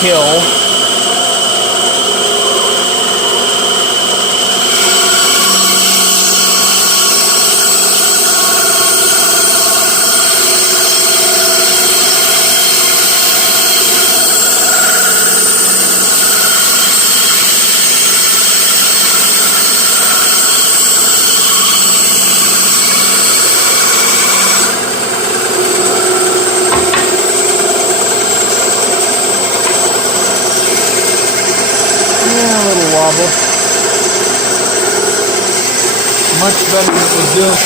hill. Yeah, a little wobble. Much better than it was doing.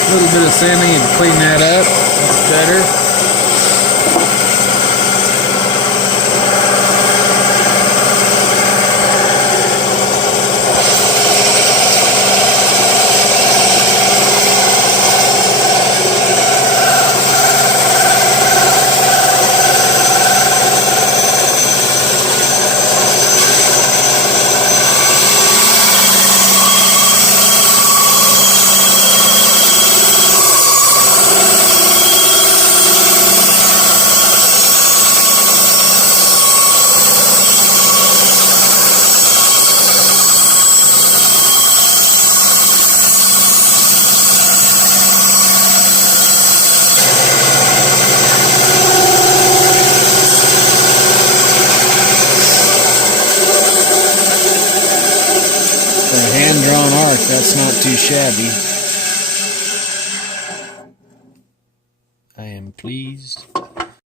A little bit of sanding and clean that up. That's better. For a hand-drawn arc, that's not too shabby. I am pleased.